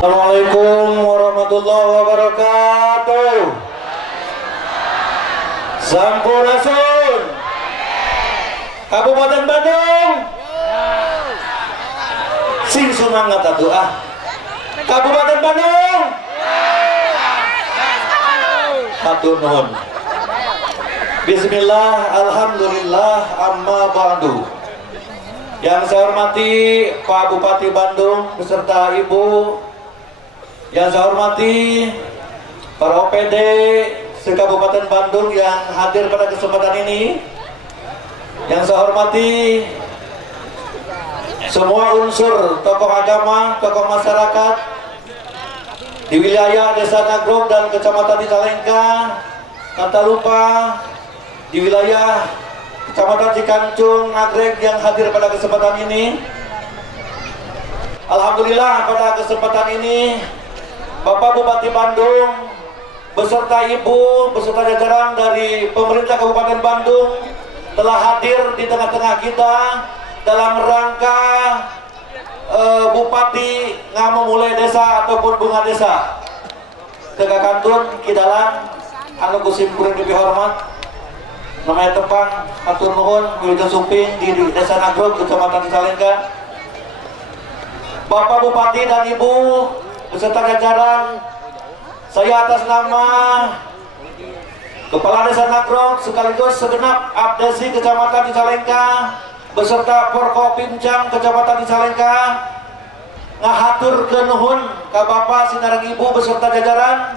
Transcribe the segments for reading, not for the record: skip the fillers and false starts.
Assalamualaikum warahmatullahi wabarakatuh. Sampurasun Kabupaten Bandung. Sing semangat atuh Kabupaten Bandung. Hatur nuhun. Bismillah, alhamdulillah, amma ba'du. Yang saya hormati Pak Bupati Bandung beserta Ibu. Yang saya hormati para OPD se-Kabupaten Bandung yang hadir pada kesempatan ini. Yang saya hormati semua unsur tokoh agama, tokoh masyarakat di wilayah Desa Nagrog dan Kecamatan Cicalengka, tak lupa di wilayah Kecamatan Cikancung, Nagreg yang hadir pada kesempatan ini. Alhamdulillah pada kesempatan ini Bapak Bupati Bandung beserta Ibu, beserta jajaran dari pemerintah Kabupaten Bandung telah hadir di tengah-tengah kita dalam rangka Bupati Ngamumule Desa ataupun Bunga Desa Kegakantun Kidalang anu kusim kuring lebih hormat namanya tepang hatur nuhun wilujeng suping di Desa Nagrog Kecamatan Cicalengka. Bapak Bupati dan Ibu beserta jajaran, saya atas nama Kepala Desa Nagrog sekaligus segenap abdesi Kecamatan Cicalengka beserta Forkopincang Kecamatan Cicalengka ngahatur nuhun ka Bapak Sinareng Ibu beserta jajaran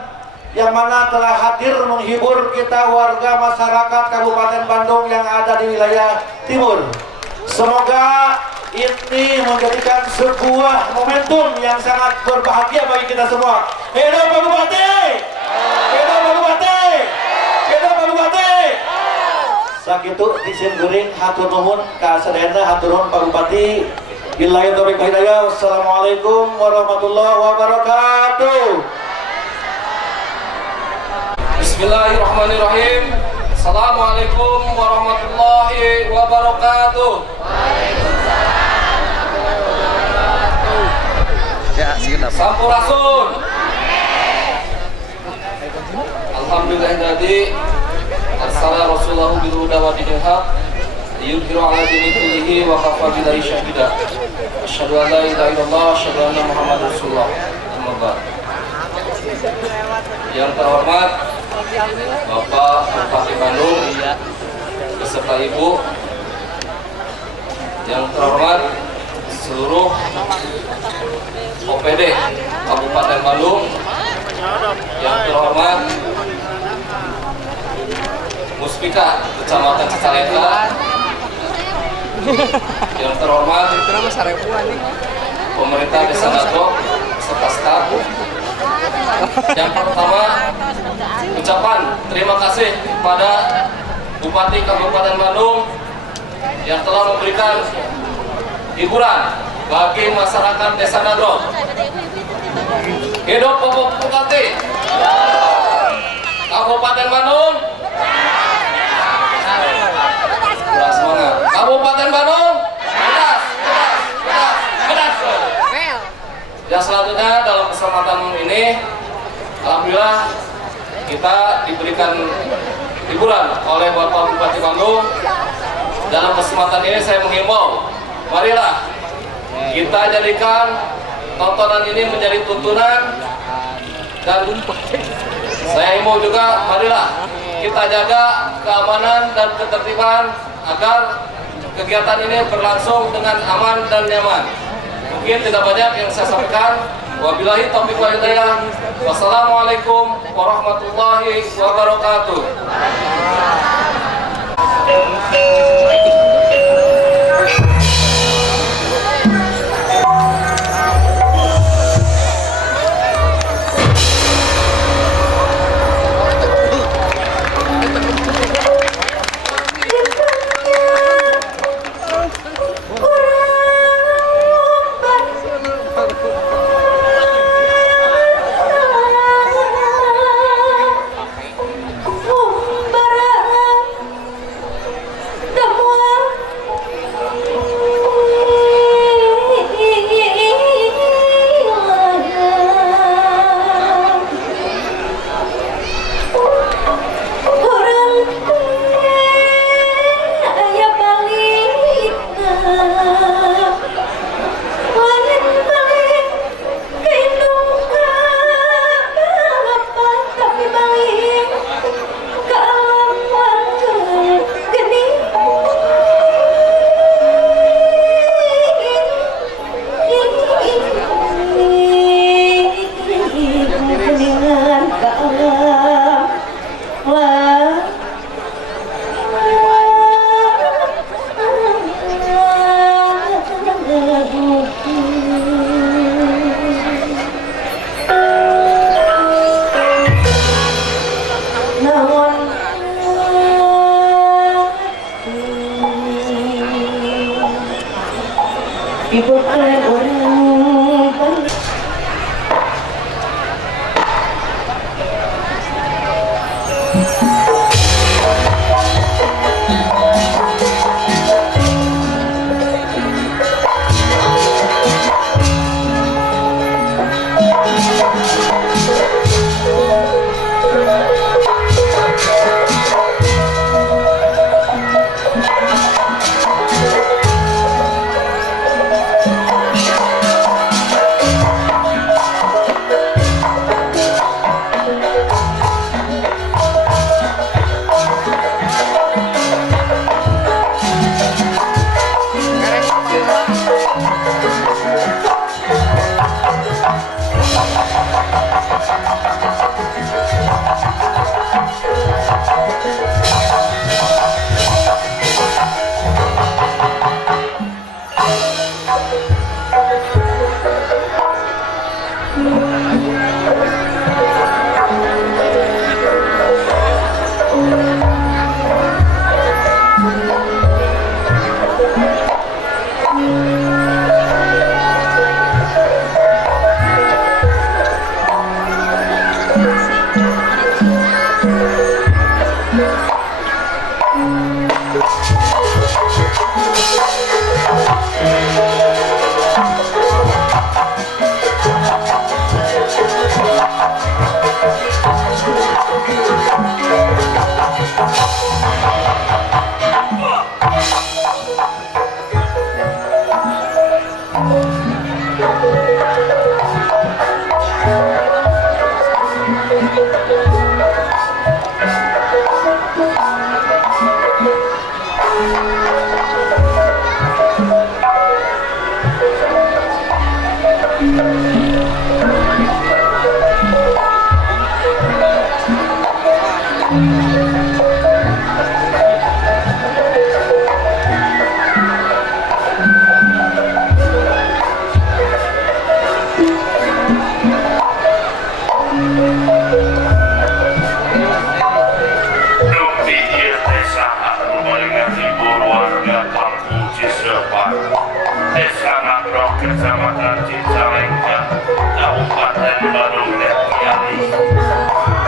yang mana telah hadir menghibur kita warga masyarakat Kabupaten Bandung yang ada di wilayah timur. Semoga ini menjadikan sebuah momentum yang sangat berbahagia bagi kita semua. Hidup Pak Bupati! Hidup Pak Bupati! Hidup Pak Bupati! Sakitu izin guring hatur nuhun ka sadayana hatur nuhun Pak Bupati. Billahi taufiq wal hidayah. Wassalamualaikum warahmatullahi wabarakatuh. Bismillahirrahmanirrahim. Assalamualaikum warahmatullahi wabarakatuh. Sampurasun. Alhamdulillah tadi arsala rasulahu bil huda wa dinil haq yudhiru ala dini kullihi wa kafa billahi syahida. Asyhadu an la ilaha illallah wa asyhadu anna Muhammadar Rasulullah. Amma ba'd. Yang terhormat Bapak Bupati Bandung beserta Ibu, yang terhormat seluruh OPD Kabupaten Bandung, yang terhormat Muspika Kecamatan Cicalengka, yang terhormat pemerintah Desa Nagrog serta staf. Yang pertama, ucapan terima kasih kepada Bupati Kabupaten Bandung yang telah memberikan hiburan bagi masyarakat Desa Nagrog. Hidup Bapak Bupati Kabupaten Bandung. Semangat. Kabupaten Bandung. Yang selanjutnya dalam kesempatan ini, alhamdulillah kita diberikan hiburan oleh Bapak Bupati Bandung. Dalam kesempatan ini saya menghimbau, marilah kita jadikan tontonan ini menjadi tuntunan, dan saya himbau juga, marilah kita jaga keamanan dan ketertiban agar kegiatan ini berlangsung dengan aman dan nyaman. Mungkin tidak banyak yang saya sampaikan. Wabillahi taufiq wal hidayah. Wassalamualaikum warahmatullahi wabarakatuh. Kecamatan Cicalengka, Kabupaten Bandung dan Kiai.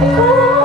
Oh